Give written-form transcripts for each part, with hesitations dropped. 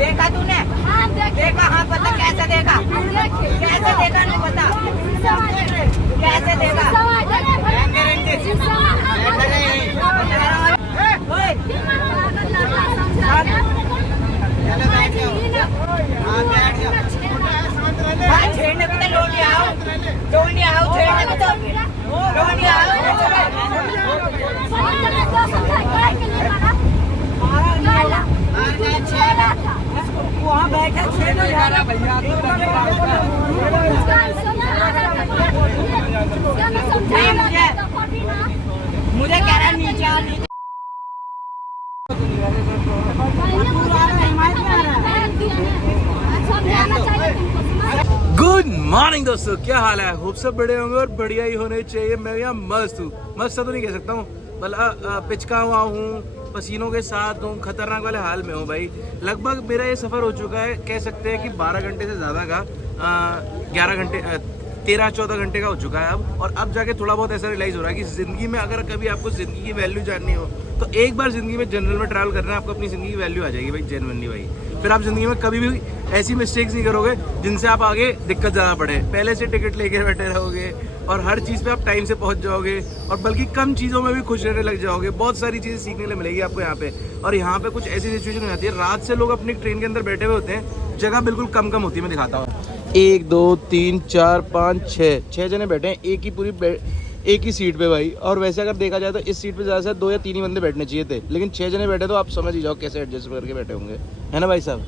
देखा तूने? देखा? हाँ पता कैसे देखा? कैसे देखा नहीं पता? कैसे देखा? छेड़ने को तो लोनी आओ, छेड़ने को तो लोनी वहाँ बैठा भैया मुझे कह रहा नीचे आ नीचे। गुड मॉर्निंग दोस्तों, क्या हाल है? होप सब बड़े होंगे और बढ़िया ही होने चाहिए। मैं यहाँ मस्त हूँ, मस्त तो नहीं कह सकता हूँ, मतलब पिचका हुआ हूँ, पसीनों के साथ हूँ, खतरनाक वाले हाल में हूँ भाई। लगभग मेरा ये सफ़र हो चुका है, कह सकते हैं कि 12 घंटे से ज़्यादा का, 11 घंटे 13-14 घंटे का हो चुका है अब। और अब जाके थोड़ा बहुत ऐसा रियलाइज़ हो रहा है कि ज़िंदगी में अगर कभी आपको ज़िंदगी की वैल्यू जाननी हो तो एक बार ज़िंदगी में जनरल में ट्रैवल करना है, आपको अपनी ज़िंदगी की वैल्यू आ जाएगी भाई, जेन्युइनली भाई। फिर आप ज़िंदगी में कभी भी ऐसी मिस्टेक्स नहीं करोगे जिनसे आप आगे दिक्कत ज़्यादा पड़े। पहले से टिकट लेके बैठे रहोगे और हर चीज़ पे आप टाइम से पहुंच जाओगे और बल्कि कम चीज़ों में भी खुश रहने लग जाओगे। बहुत सारी चीज़ें सीखने को मिलेगी आपको यहाँ पे। और यहाँ पे कुछ ऐसी सिचुएशन हो जाती है, रात से लोग अपनी ट्रेन के अंदर बैठे हुए होते हैं, जगह बिल्कुल कम होती है। मैं दिखाता हूँ, 1 2 3 4 5 6 जने बैठे हैं एक ही सीट पे भाई। और वैसे अगर देखा जाए तो इस सीट पे ज़्यादा से 2 या 3 ही बंदे बैठने चाहिए थे, लेकिन 6 जने बैठे तो आप समझ ही जाओ कैसे एडजस्ट करके बैठे होंगे, है ना भाई साहब?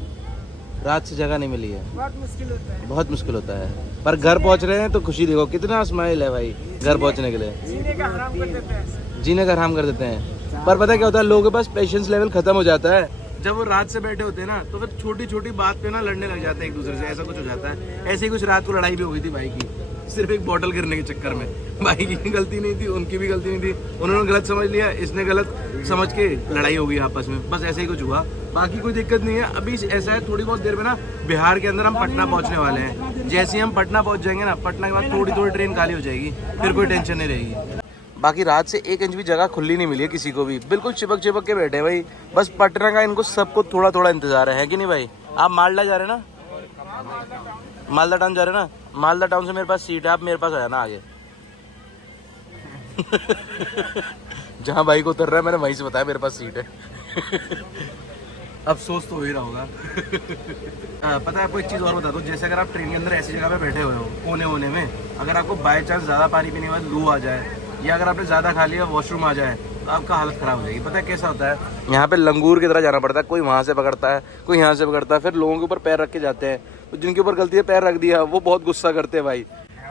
रात से जगह नहीं मिली है, बहुत मुश्किल होता है। पर घर पहुंच रहे हैं तो खुशी देखो, कितना स्माइल है भाई घर पहुंचने के लिए। जीने का हराम कर देते हैं। पर पता क्या होता है, लोगों के पास पेशेंस लेवल खत्म हो जाता है जब वो रात से बैठे होते हैं ना, तो फिर छोटी छोटी बात पे ना लड़ने लग जाते हैं एक दूसरे से, ऐसा कुछ हो जाता है। ऐसे ही कुछ रात को लड़ाई भी हो गई थी भाई की, सिर्फ एक बोतल गिरने के चक्कर में। भाई की गलती नहीं थी, उनकी भी गलती नहीं थी, उन्होंने गलत समझ लिया, इसने गलत समझ के लड़ाई हो गई आपस में, बस ऐसे ही कुछ हुआ। बाकी कोई दिक्कत नहीं है। अभी ऐसा है, थोड़ी बहुत देर में ना बिहार के अंदर हम पटना पहुंचने वाले हैं। जैसे ही हम पटना पहुंच जाएंगे ना, पटना के बाद थोड़ी ट्रेन खाली हो जाएगी, फिर कोई टेंशन नहीं रहेगी। बाकी रात से 1 इंच भी जगह खुली नहीं मिली है किसी को भी, बिल्कुल चिपक के बैठे हैं भाई। बस पटना का इनको सबको थोड़ा इंतजार है कि नहीं भाई? आप मालदा जा रहे हैं ना, मालदा टाउन जा रहे हैं ना? मालदा टाउन से मेरे पास सीट है, आप मेरे पास आया ना आगे। जहाँ भाई को उतर रहा है मैंने वहीं से बताया मेरे पास सीट है। अफसोस तो हो ही रहा होगा। पता है आपको एक चीज़ और बता दो, जैसे अगर आप ट्रेन के अंदर ऐसी जगह पे बैठे हुए हो कोने में, अगर आपको बाय चांस ज़्यादा पानी पीने के बाद लू आ जाए, या अगर आपने ज़्यादा खा लिया वॉशरूम आ जाए, तो आपका हालत ख़राब हो जाएगी। पता है कैसा होता है, यहाँ पे लंगूर की तरह जाना पड़ता है, कोई वहाँ से पकड़ता है, कोई यहाँ से पकड़ता है, फिर लोगों के ऊपर पैर रख के जाते हैं, तो जिनके ऊपर गलती है पैर रख दिया वो बहुत गुस्सा करते हैं भाई,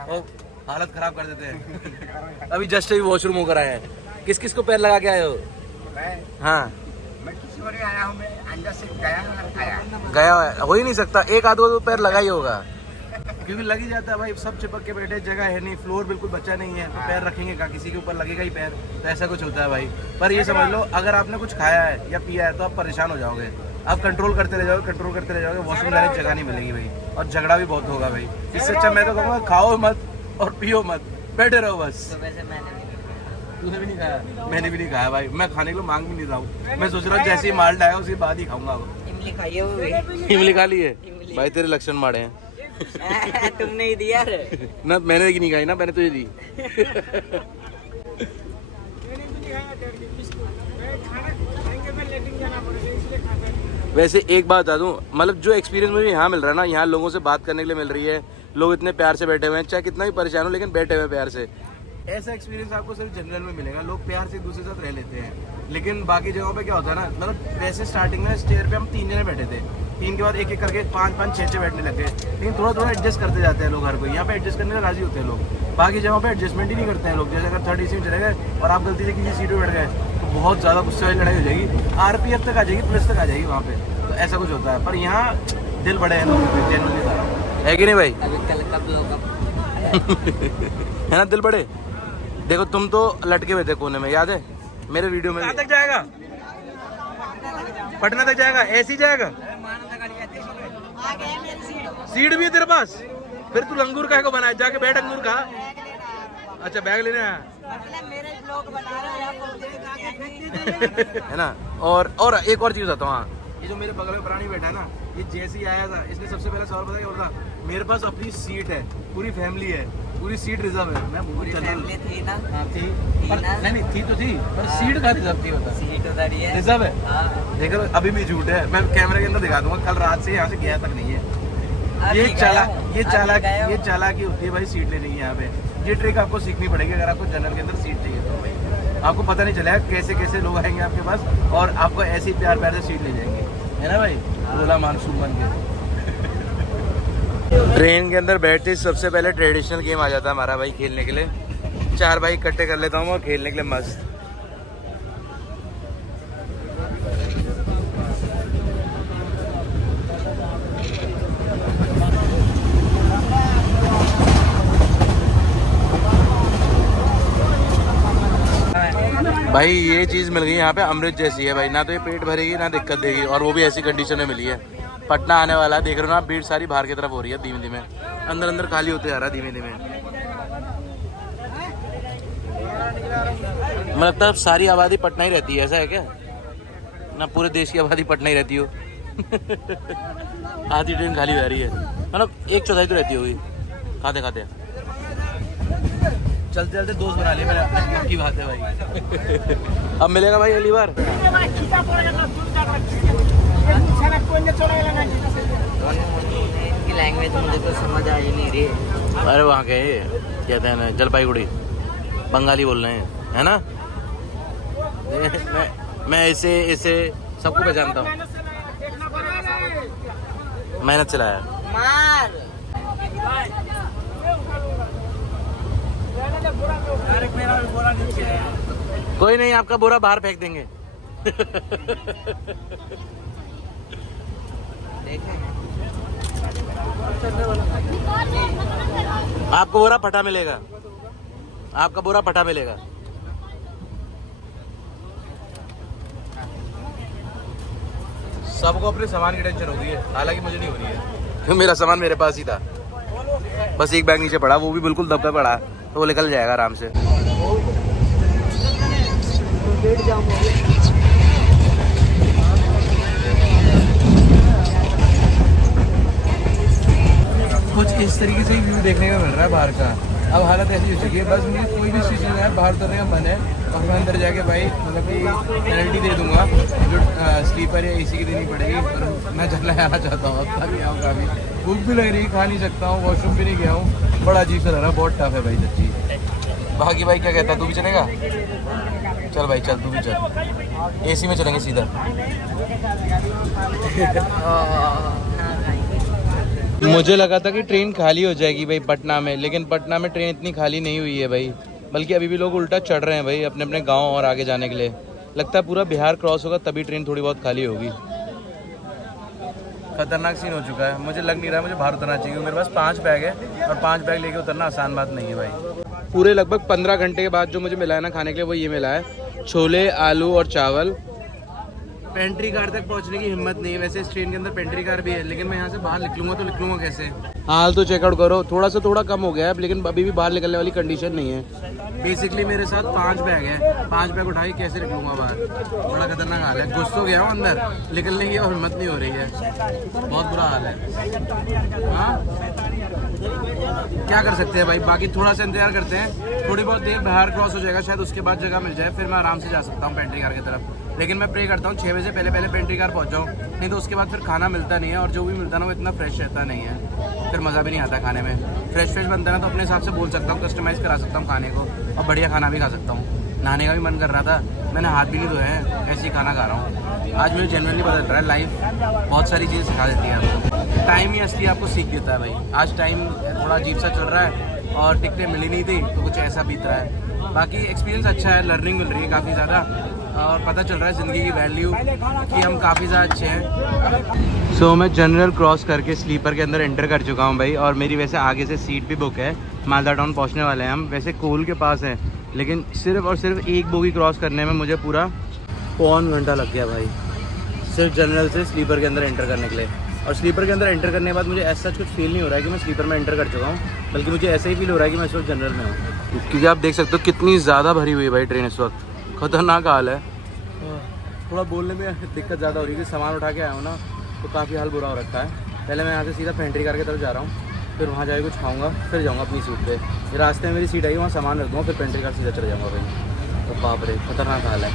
और हालत ख़राब कर देते हैं। अभी जस्ट अभी वॉशरूम होकर आए हैं। किस को पैर लगा के आए हो? हाँ मैं किसी और आया हूँ, मैं अंदर से गया हो ही नहीं सकता, एक आध तो पैर लगा ही होगा, क्योंकि लग ही जाता है भाई। सब चिपक के बैठे, जगह है नहीं, फ्लोर बिल्कुल बचा नहीं है, तो पैर रखेंगे कहाँ? किसी के ऊपर लगेगा ही पैर, तो ऐसा कुछ होता है भाई। पर ये समझ लो, अगर आपने कुछ खाया है या पिया है तो आप परेशान हो जाओगे, आप कंट्रोल करते रह जाओगे, वॉशरूम जाने की जगह नहीं मिलेगी भाई, और झगड़ा भी बहुत होगा भाई। इससे अच्छा मैं तो कहूँगा खाओ मत और पियो मत, बैठे रहो बस। तूने भी नहीं खाया? मैंने भी नहीं खाया भाई, मैं खाने के लिए मांग भी नहीं रहा हूँ। मैं सोच रहा हूँ जैसे ही माल्टा आएगा उसके बाद ही खाऊंगा। इमली खा ली है भाई, तेरे लक्षण माड़े हैं। तुमने ही दिया ना, मैंने नहीं खाई ना, मैंने तुझे दी। वैसे एक बात बता दूं, मतलब जो एक्सपीरियंस मुझे यहाँ मिल रहा है ना, यहाँ लोगों से बात करने के लिए मिल रही है, लोग इतने प्यार से बैठे हुए हैं, चाहे कितना भी परेशान हो लेकिन बैठे हुए प्यार से। ऐसा एक्सपीरियंस आपको सिर्फ जनरल में मिलेगा, लोग प्यार से एक दूसरे के साथ रह लेते हैं। लेकिन बाकी जगहों पे क्या होता है ना, मतलब वैसे स्टार्टिंग में स्टेयर पे हम 3 जने बैठे थे, 3 के बाद एक करके 5 6 बैठने लग गए, लेकिन थोड़ा एडजस्ट करते जाते हैं लोग, हर कोई यहाँ पे एडजस्ट करने में राजी होते हैं लोग। बाकी जगहों पे एडजस्टमेंट ही नहीं करते हैं लोग। जैसे अगर 3rd AC में चले गए और आप गलती से किसी सीट पे बैठ गए तो बहुत ज़्यादा गुस्से वाली लड़ाई हो जाएगी, RPF तक आ जाएगी, पुलिस तक आ जाएगी वहाँ पे, तो ऐसा कुछ होता है। पर यहाँ दिल बड़े हैं लोगों के, जेन्युइनली है कि नहीं भाई? है ना, दिल बड़े। देखो तुम तो लटके हुए थे कोने में, याद है मेरे वीडियो में? तक जाएगा, पटना तक जाएगा, ऐसी जाएगा। आ गया मेरी सीट। सीट भी है तेरे पास? फिर तू लंगूर काहे को बनाया? जाके बैठ अंगूर खा। बैग लेना आया। अच्छा बैग लेने आया मतलब मेरे ब्लॉग बना रहे हैं आप है ना। और एक और चीज बताता हूँ। हाँ, ये जो मेरे बगल में प्राणी बैठा है ना, ये जैसे ही आया था इसने सबसे पहले सवाल पता क्या बोला? मेरे पास अपनी सीट है, पूरी फैमिली है, पूरी सीट रिजर्व है। मैं पूरी फैमिली थी ना। हाँ थी, थी पर ना? नहीं थी तो थी, पर सीट का रिजर्व थी बता। सीट उधर ही है। रिजर्व है। हाँ। देखो अभी भी झूठ है, मैं कैमरे के अंदर दिखा दूंगा। कल रात से यहाँ से गया तक नहीं है। अभी ये गया हूँ। ये चालाकी होती है भाई सीट लेने की। यहाँ पे ये ट्रिक आपको सीखनी पड़ेगी अगर आपको जनरल के अंदर सीट चाहिए तो भाई। आपको पता नहीं चलेगा कैसे कैसे लोग आएंगे आपके पास और आपको ऐसे ही प्यार प्यार से सीट ले जाएंगे, है ना भाई। बोला मानसून बन के। ट्रेन के अंदर बैठते ही सबसे पहले ट्रेडिशनल गेम आ जाता है हमारा भाई खेलने के लिए। 4 भाई इकट्ठे कर लेता हूँ और खेलने के लिए मस्त। भाई ये चीज़ मिल गई यहाँ पे अमृत जैसी है भाई। ना तो ये पेट भरेगी ना दिक्कत देगी, और वो भी ऐसी कंडीशन में मिली है। पटना आने वाला है, देख रहे हो ना आप, भीड़ सारी बाहर की तरफ हो रही है धीमे धीमे। अंदर अंदर खाली होते जा रहा है धीमे धीमे। मुझे लगता है सारी आबादी पटना ही रहती है, ऐसा है क्या? ना पूरे देश की आबादी पटना ही रहती हो। आधी ट्रेन खाली जा रही है, मतलब 1/4 तो रहती होगी खाते खाते। चलते चलते दोस्त बना लिए मैंने अपने, की बात है भाई। अब मिलेगा भाई अगली बार। इनकी लैंग्वेज मुझे तो समझ आ ही नहीं रही। अरे वहाँ के कहते हैं ना जलपाईगुड़ी, बंगाली बोल रहे हैं, है ना। मैं इसे सबको पहचानता हूँ। मेहनत चलाया। मार। कोई नहीं, आपका बोरा बाहर फेंक देंगे। आपको बोरा फटा मिलेगा, आपका बोरा फटा मिलेगा। सबको अपने सामान की टेंशन होती है, हालांकि मुझे नहीं हो रही है क्योंकि मेरा सामान मेरे पास ही था। बस एक बैग नीचे पड़ा, वो भी बिल्कुल दबका पड़ा, तो वो निकल जाएगा आराम से। कुछ इस तरीके से ही व्यू देखने का मिल रहा है बाहर का। अब हालत ऐसी हो चुकी है, बस मुझे कोई भी चीज़ है बाहर उतरने का मन है और मैं अंदर जाके भाई मतलब कि पेनल्टी दे दूंगा जो स्लीपर या एसी की देनी पड़ेगी। और मैं चला आना चाहता हूँ, अब तक आऊँ। काफ़ी भूख भी लग रही, खा नहीं सकता हूँ, वॉशरूम भी नहीं गया हूँ। बड़ा अजीब सा लग रहा है, बहुत टफ है भाई सच्ची। बाकी भाई क्या कहता है, तू भी चलेगा? चल भाई चल, तू भी चल, एसी में चलेंगे सीधा। मुझे लगा था कि ट्रेन खाली हो जाएगी भाई पटना में, लेकिन पटना में ट्रेन इतनी खाली नहीं हुई है भाई, बल्कि अभी भी लोग उल्टा चढ़ रहे हैं भाई अपने अपने गांव और आगे जाने के लिए। लगता है पूरा बिहार क्रॉस होगा तभी ट्रेन थोड़ी बहुत खाली होगी। खतरनाक सीन हो चुका है, मुझे लग नहीं रहा है मुझे बाहर उतरना चाहिए। मेरे पास 5 बैग है और 5 बैग लेके उतरना आसान बात नहीं है भाई। पूरे लगभग 15 घंटे के बाद जो मुझे मिला है ना खाने के लिए, वो ये मिला है छोले, आलू और चावल। पेंट्री कार तक पहुंचने की हिम्मत नहीं है। वैसे इस ट्रेन के अंदर पेंट्री कार भी है, लेकिन मैं यहाँ से बाहर निकलूंगा तो निकलूंगा कैसे? हाल तो चेकआउट करो, थोड़ा कम हो गया है, लेकिन अभी भी बाहर निकलने वाली कंडीशन नहीं है। बेसिकली मेरे साथ 5 बैग है, 5 बैग उठा के कैसे निकलूंगा बाहर? बड़ा खतरनाक हाल है। घुस तो गया हूँ अंदर, निकलने की और हिम्मत नहीं हो रही है, बहुत बुरा हाल है। हाँ क्या कर सकते हैं भाई, बाकी थोड़ा सा इंतजार करते हैं, थोड़ी बहुत देर बाहर क्रॉस हो जाएगा शायद, उसके बाद जगह मिल जाए, फिर मैं आराम से जा सकता हूँ पेंट्री कार की तरफ। लेकिन मैं प्रे करता हूँ 6 बजे से पहले पेंट्री कार पहुँच जाऊँ, नहीं तो उसके बाद फिर खाना मिलता नहीं है, और जो भी मिलता ना वो इतना फ्रेश रहता नहीं है, फिर मज़ा भी नहीं आता खाने में। फ्रेश बनता है ना तो अपने हिसाब से बोल सकता हूँ, कस्टमाइज़ करा सकता हूँ खाने को, और बढ़िया खाना भी खा सकता हूँ। नहाने का भी मन कर रहा था, मैंने हाथ भी नहीं धोए हैं, ऐसे ही खाना खा रहा हूँ। आज मुझे जेन्युइनली बदल रहा है, लाइफ बहुत सारी चीज़ें सिखा देती है आपको। टाइम ही असली आपको सीख देता है भाई। आज टाइम थोड़ा अजीब सा चल रहा है और टिकटें मिली नहीं थी तो कुछ ऐसा बीत रहा है। बाकी एक्सपीरियंस अच्छा है, लर्निंग मिल रही है काफ़ी ज़्यादा, और पता चल रहा है ज़िंदगी की वैल्यू कि हम काफ़ी ज़्यादा अच्छे हैं। सो मैं जनरल क्रॉस करके स्लीपर के अंदर एंटर कर चुका हूँ भाई, और मेरी वैसे आगे से सीट भी बुक है। मालदा टाउन पहुँचने वाले हैं हम, वैसे कोल के पास है, लेकिन सिर्फ और सिर्फ एक बोगी क्रॉस करने में मुझे पूरा 1.25 घंटा लग गया भाई, सिर्फ जनरल से स्लीपर के अंदर एंटर करने के लिए। और स्लीपर के अंदर एंटर करने के बाद मुझे ऐसा कुछ फील नहीं हो रहा है कि मैं स्लीपर में एंटर कर चुका हूँ, बल्कि मुझे ऐसा ही फील हो रहा है कि मैं इस वक्त जनरल में हूँ। क्योंकि आप देख सकते हो कितनी ज़्यादा भरी हुई है भाई ट्रेन इस वक्त, खतरनाक हाल है। थोड़ा बोलने में दिक्कत ज़्यादा हो रही है, सामान उठा के आया हूँ ना, तो काफ़ी हाल बुरा हो रखा है। पहले मैं यहाँ से सीधा पेंट्री कार की तरफ जा रहा हूँ, फिर वहाँ जाके कुछ खाऊंगा, फिर जाऊँगा अपनी सीट पे। रास्ते में मेरी सीट आई, वहाँ सामान रख दूँगा, फिर पेंट्री कार सीधा चले जाऊँगा भाई। तो बाप रे खतरनाक हाल है।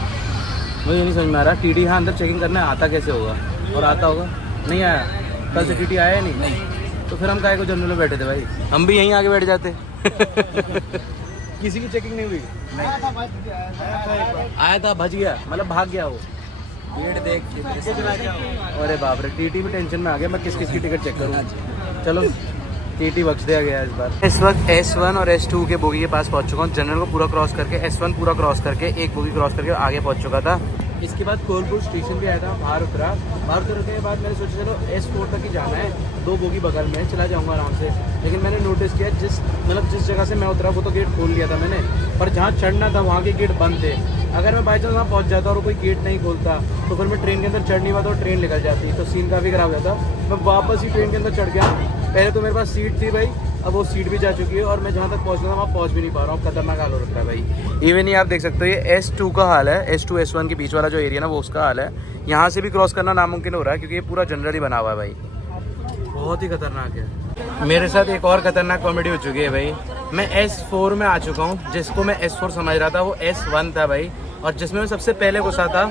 मुझे ये नहीं समझ में आ रहा टीटी यहाँ अंदर चेकिंग करने आता कैसे होगा, और आता होगा नहीं आया, कल से टीटी आया नहीं, तो फिर हम काहे को जनरल में बैठे थे भाई, हम भी यहीं आगे बैठ जाते। किसी की चेकिंग नहीं हुई? नहीं आया था, बच गया, मतलब भाग गया वो। गेट देख के अरे बाप रे, टीटी भी टेंशन में आ गया, मैं किस किस की टिकट चेक करूँ। चलो टीटी बख्श दिया गया इस बार। इस वक्त S1 और S2 के बोगी के पास पहुंच चुका हूँ। जनरल को पूरा क्रॉस करके, S1 पूरा क्रॉस करके, एक बोगी क्रॉस करके आगे पहुंच चुका था। इसके बाद कोलपुर स्टेशन भी आया था, बाहर उतरने के बाद मैंने सोचा चलो S4 तक ही जाना है, 2 बोगी बगल में, चला जाऊंगा आराम से। लेकिन मैंने नोटिस किया जिस जगह से मैं उतरा वो तो गेट खोल लिया था मैंने, पर जहाँ चढ़ना था वहाँ के गेट बंद थे। अगर मैं बाई चांस वहाँ पहुँच जाता और कोई गेट नहीं खोलता तो फिर मैं ट्रेन के अंदर चढ़ नहीं पाता और ट्रेन निकल जाती, तो सीन काफ़ी ख़राब हो जाता। मैं वापस ही ट्रेन के अंदर चढ़ गया। पहले तो मेरे पास सीट थी भाई, अब वो सीट भी जा चुकी है और मैं जहाँ तक पहुँचना था वहाँ पहुँच भी नहीं पा रहा हूँ। खतरनाक हाल हो रखा है भाई। इवन ही आप देख सकते हो ये S2 का हाल है, S2 S1 के बीच वाला जो एरिया ना वो उसका हाल है। यहाँ से भी क्रॉस करना नामुमकिन हो रहा है क्योंकि ये पूरा जनरली बना हुआ है भाई, बहुत ही खतरनाक है। मेरे साथ एक और खतरनाक कॉमेडी हो चुकी है भाई। मैं S4 में आ चुका हूँ, जिसको मैं S4 समझ रहा था वो S1 था भाई, और जिसमें मैं सबसे पहले घुसा था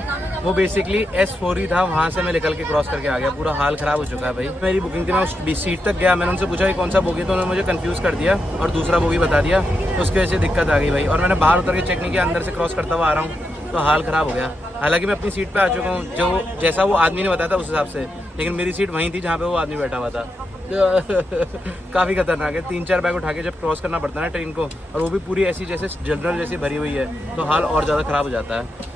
वो बेसिकली S4 ही था। वहाँ से मैं निकल के क्रॉस करके आ गया, पूरा हाल ख़राब हो चुका है भाई। मेरी बुकिंग थी, मैं उस सीट तक गया, मैंने उनसे पूछा कि कौन सा बोगी, तो उन्होंने मुझे कंफ्यूज कर दिया और दूसरा बोगी बता दिया, तो उसकी वजह से दिक्कत आ गई भाई। और मैंने बाहर उतर के चेक नहीं किया, अंदर से क्रॉस करता हुआ आ रहा हूँ, तो हाल ख़राब हो गया। हालांकि मैं अपनी सीट पे आ चुका हूँ, जो जैसा वो आदमी ने बताया था उस हिसाब से, लेकिन मेरी सीट वहीं थी जहाँ पे वो आदमी बैठा हुआ था। काफ़ी खतरनाक है। 3-4 बैग उठा के जब क्रॉस करना पड़ता है ना ट्रेन को, और वो भी पूरी ऐसी जैसे जनरल जैसी भरी हुई है, तो हाल और ज़्यादा ख़राब हो जाता है।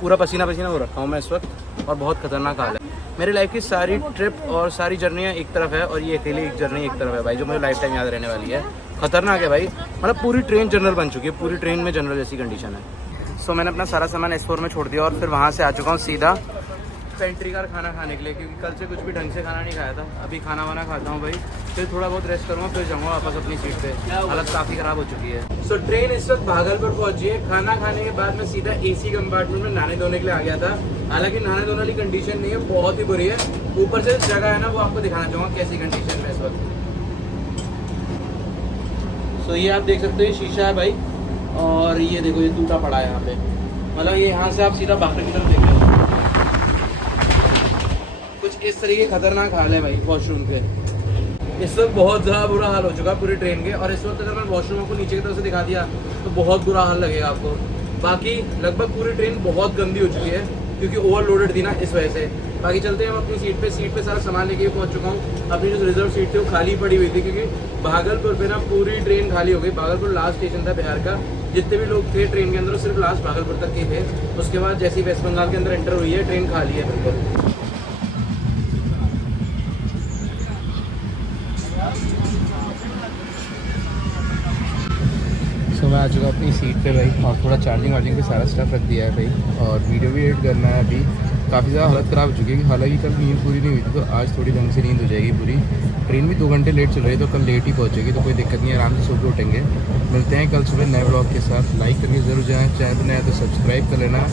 पूरा पसीना हो रखा हूँ मैं इस वक्त, और बहुत खतरनाक हाल है। मेरी लाइफ की सारी ट्रिप और सारी जर्नियाँ एक तरफ है, और ये अकेली एक जर्नी एक तरफ है भाई, जो मुझे लाइफ टाइम याद रहने वाली है। खतरनाक है भाई, मतलब पूरी ट्रेन जनरल बन चुकी है, पूरी ट्रेन में जनरल जैसी कंडीशन है। सो मैंने अपना सारा सामान S4 में छोड़ दिया और फिर वहाँ से आ चुका हूँ सीधा पेंट्री कार खाना खाने के लिए, क्योंकि कल से कुछ भी ढंग से खाना नहीं खाया था। अभी खाना वाना खाता हूँ भाई, फिर थोड़ा बहुत रेस्ट करूँगा, फिर जाऊँगा वापस अपनी सीट पे। हालत काफ़ी ख़राब हो चुकी है। सो ट्रेन इस वक्त भागलपुर पहुँची है। खाना खाने के बाद मैं सीधा AC कंपार्टमेंट में नहाने धोने के लिए आ गया था। हालांकि नहाने धोने वाली कंडीशन नहीं है, बहुत ही बुरी है। ऊपर से जगह है ना, वो आपको दिखाना चाहूँगा कैसी कंडीशन में इस वक्त। सो ये आप देख सकते हो, ये शीशा है भाई, और ये देखो ये टूटा पड़ा है यहाँ पे, मतलब ये यहाँ से आप सीधा बाहर की तरफ देख रहे हो। कुछ इस तरीके खतरनाक हाल है भाई वॉशरूम के। इस वक्त बहुत ज़्यादा बुरा हाल हो चुका है पूरी ट्रेन के, और इस वक्त अगर मैं वॉशरूम को नीचे की तरफ से दिखा दिया तो बहुत बुरा हाल लगेगा आपको। बाकी लगभग पूरी ट्रेन बहुत गंदी हो चुकी है क्योंकि ओवरलोडेड थी ना, इस वजह से। बाकी चलते हैं हम अपनी सीट पे सारा सामान लेके पहुंच चुका हूँ। अपनी जो रिजर्व सीट थी वो खाली पड़ी हुई थी, क्योंकि भागलपुर पे ना पूरी ट्रेन खाली हो गई। भागलपुर लास्ट स्टेशन था बिहार का, जितने भी लोग थे ट्रेन के अंदर सिर्फ लास्ट भागलपुर तक के थे। उसके बाद जैसे ही वेस्ट बंगाल के अंदर एंटर हुई है, ट्रेन खाली है बिल्कुल। सो मैं आ चुका अपनी सीट पे भाई, और थोड़ा चार्जिंग पे सारा स्टफ रख दिया है भाई, और वीडियो भी एडिट करना है अभी। काफ़ी ज़्यादा हालत ख़राब हो चुकी है, हालांकि कल नींद पूरी नहीं हुई थी, तो आज थोड़ी ढंग से नींद हो जाएगी पूरी। ट्रेन भी 2 घंटे लेट चल रही है, तो कल लेट ही पहुंचेगी, तो कोई दिक्कत नहीं है, आराम से सो के उठेंगे। मिलते हैं कल सुबह नए ब्लॉग के साथ। लाइक करके ज़रूर जाएँ, चैनल पर नया तो सब्सक्राइब कर लेना।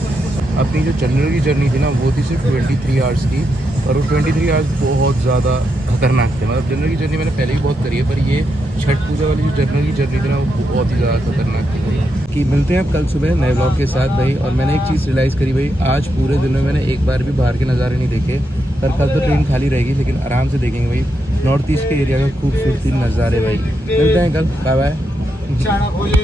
अपनी जो जनरल की जर्नी थी ना, वो थी सिर्फ 23 आवर्स की, और वो 23 आवर्स बहुत ज़्यादा खतरनाक थे। मतलब जनरल की जर्नी मैंने पहले भी बहुत करी है, पर ये छठ पूजा वाली जो जनरल की जर्नी थी ना, वो बहुत ही ज़्यादा खतरनाक थी भाई। कि मिलते हैं अब कल सुबह नए ब्लॉग के साथ भाई। और मैंने एक चीज़ रियलाइज़ करी भाई, आज पूरे दिन में मैंने एक बार भी बाहर के नज़ारे नहीं देखे। पर कल तो ट्रेन खाली रहेगी, लेकिन आराम से देखेंगे भाई नॉर्थ ईस्ट के एरिया का खूबसूरती नज़ारे भाई। मिलते हैं कल, बाय बाय।